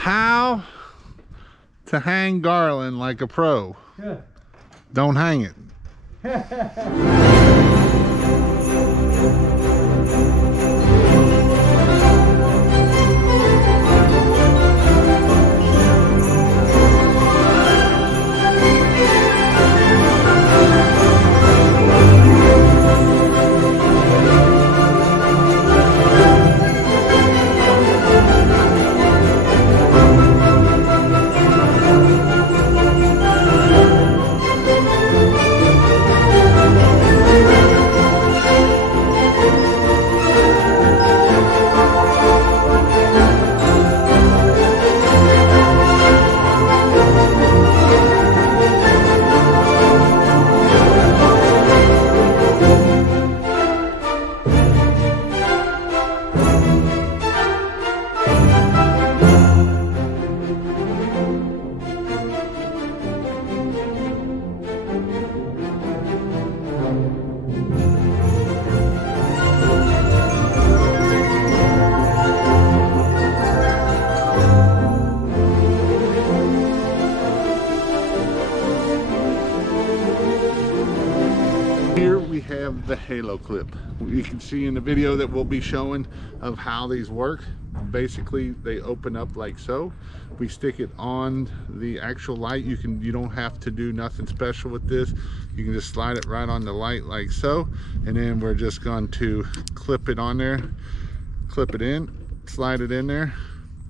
How to hang garland like a pro. Don't hang it. Here we have the halo clip. You can see in the video that we'll be showing of how these work. Basically, they open up like so. We stick it on the actual light. You don't have to do nothing special with this. You can just slide it right on the light like so, and then we're just going to clip it on there, clip it in, slide it in there,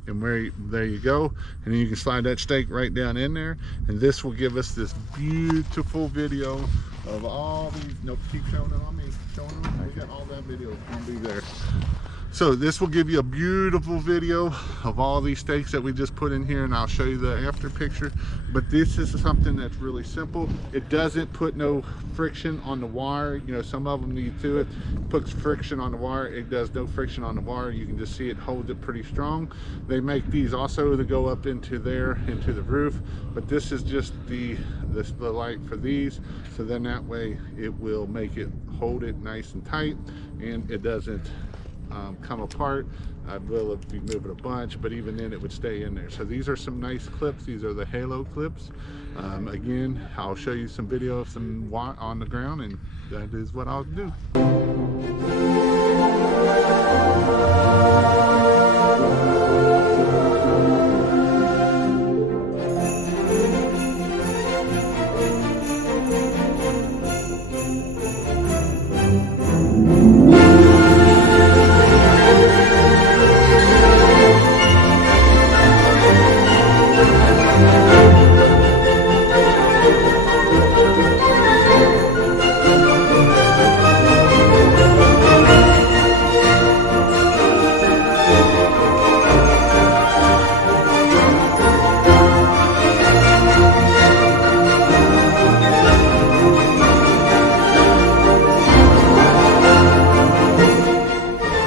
and there you go. And then you can slide that stake right down in there, and this will give us this beautiful video of all these. Nope, keep showing it on me. Showing them. I got all that video. I'll be there. So this will give you a beautiful video of all these stakes that we just put in here, and I'll show you the after picture. But this is something that's really simple. It doesn't put no friction on the wire. You know, some of them need to. It puts friction on the wire. It does no friction on the wire. You can just see it holds it pretty strong. They make these also to go up into there, into the roof. But this is just the light for these. So then that way it will make it hold it nice and tight, and it doesn't come apart. I will be moving a bunch, but even then it would stay in there. So these are some nice clips. These are the halo clips. Again, I'll show you some video of some watt on the ground, and that is what I'll do.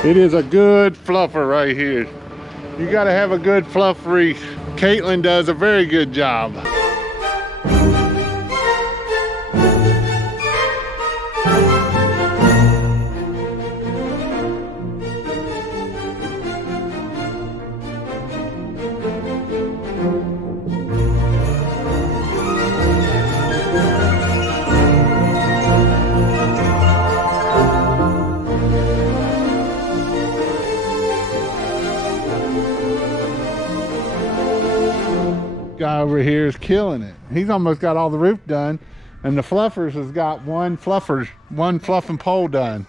It is a good fluffer right here. You got to have a good fluff wreath. Caitlin does a very good job. Guy over here is killing it. He's almost got all the roof done, and the fluffers has got one fluffing pole done.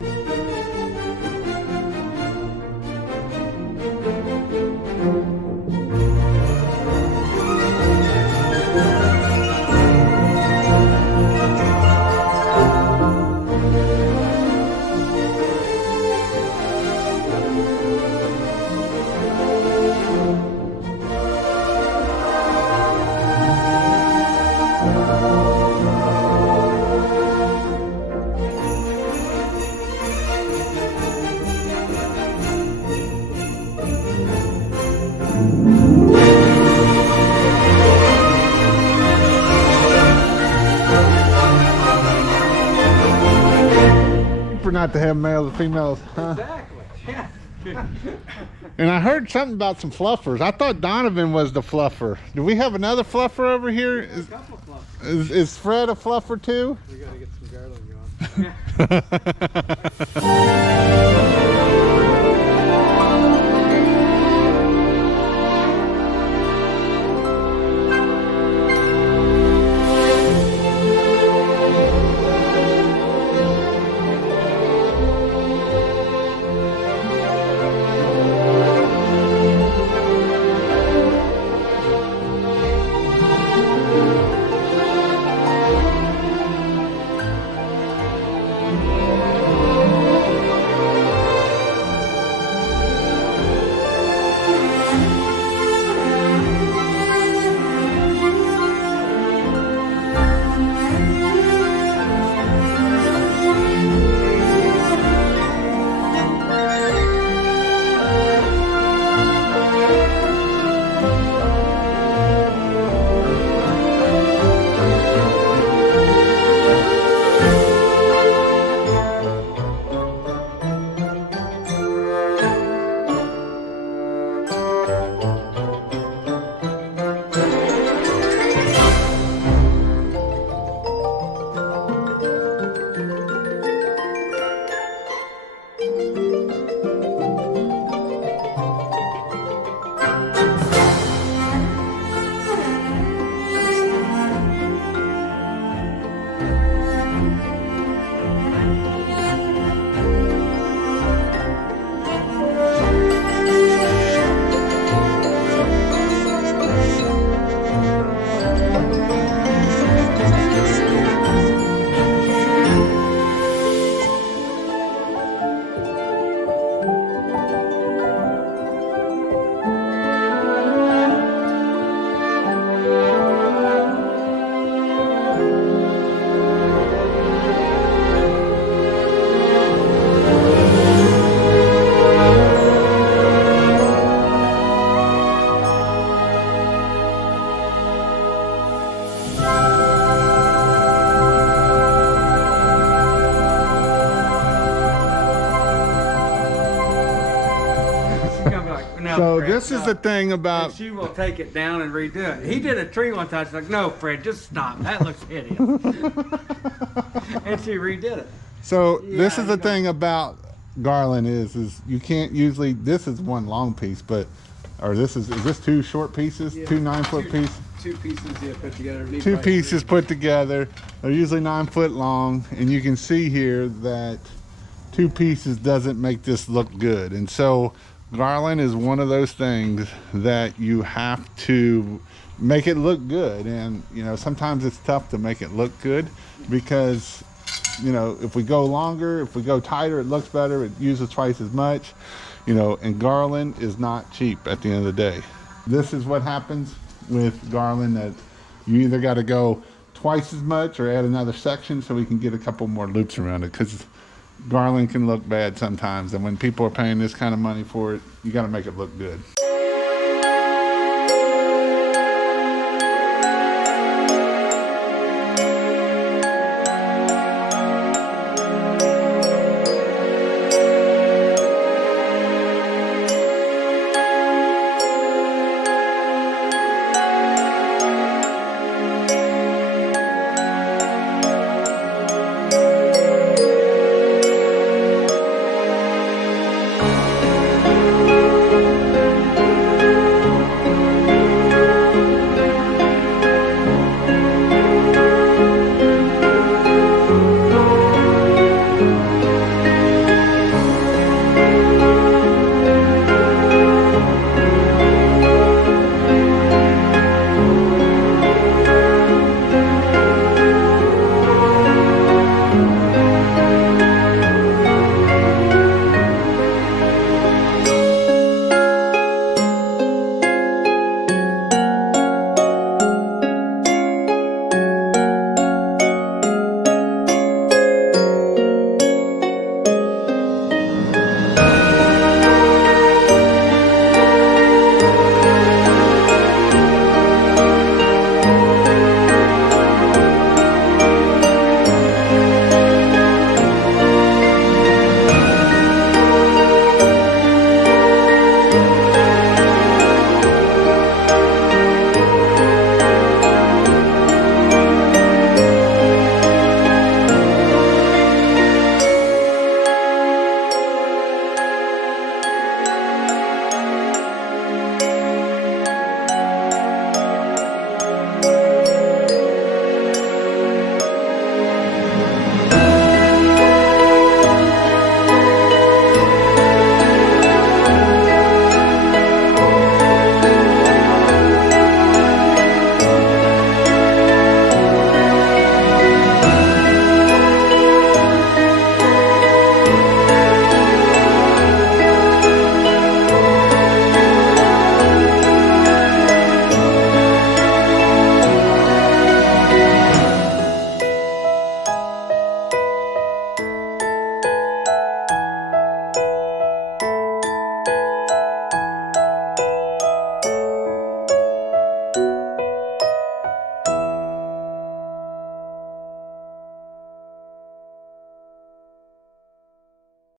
For not to have males and females, huh? Exactly. Yeah. And I heard something about some fluffers. I thought Donovan was the fluffer. Do we have another fluffer over here? A couple fluffers. Is Fred a fluffer too? We gotta get some garland going. So this is the thing about... And she will take it down and redo it. He did a tree one time. She's like, no, Fred, just stop. That looks hideous. And she redid it. So this is the thing about garland is you can't usually... This is one long piece, but... Or is this two short pieces? Yeah. Two 9-foot pieces? Two pieces, yeah, put together. Two pieces put together. They're usually 9 foot long. And you can see here that 2 pieces doesn't make this look good. And so... Garland is one of those things that you have to make it look good, and you know, sometimes it's tough to make it look good because, you know, if we go longer, if we go tighter, it looks better, it uses twice as much, you know, and garland is not cheap at the end of the day. This is what happens with garland, that you either got to go twice as much or add another section so we can get a couple more loops around it, because garland can look bad sometimes, and when people are paying this kind of money for it, you got to make it look good.